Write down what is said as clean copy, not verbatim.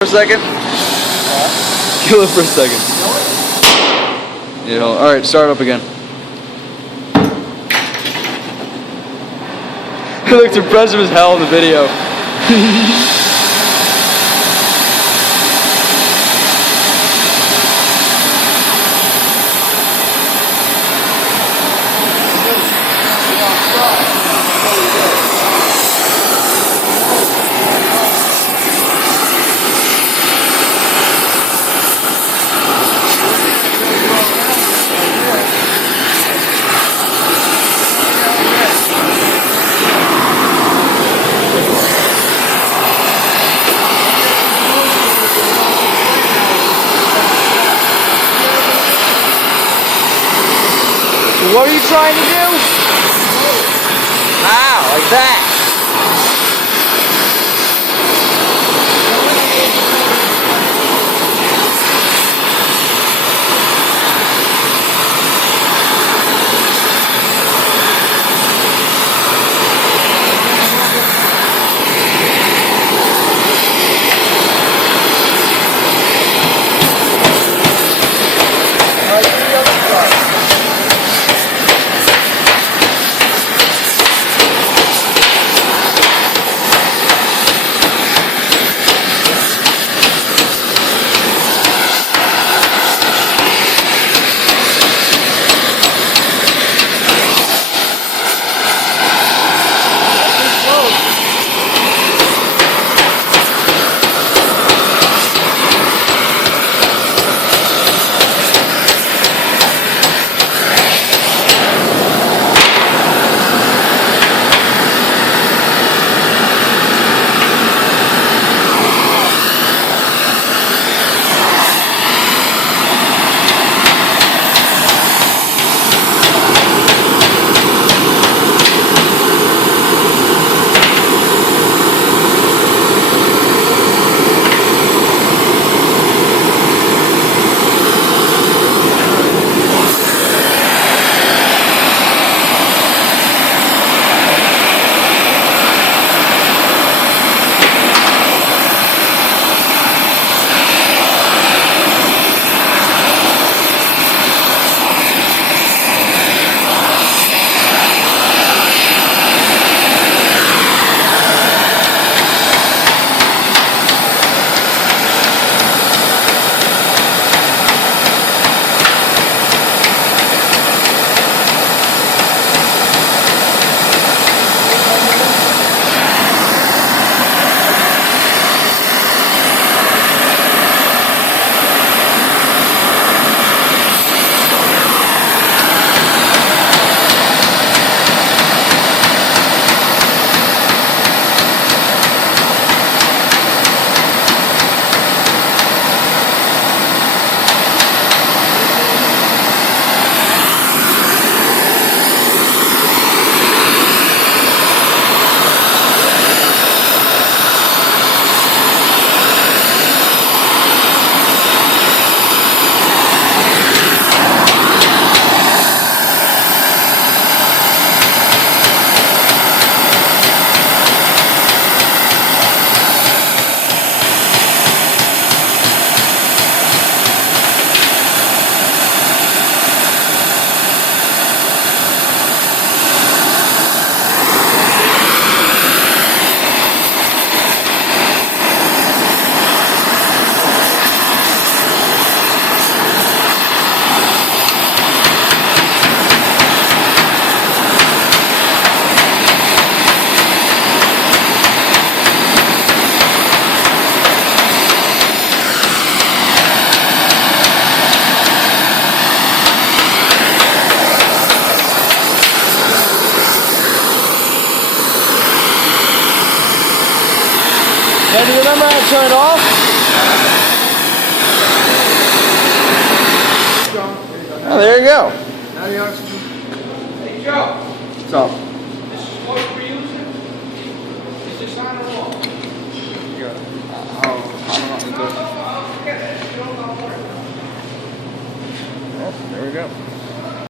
For a second? Kill it for a second. Yeah, alright, start up again. It looks impressive as hell in the video. What are you trying to do? Ah, like that. Now, do you remember how to turn it off? Oh, there you go. Now the oxygen. Hey, Joe. What's up?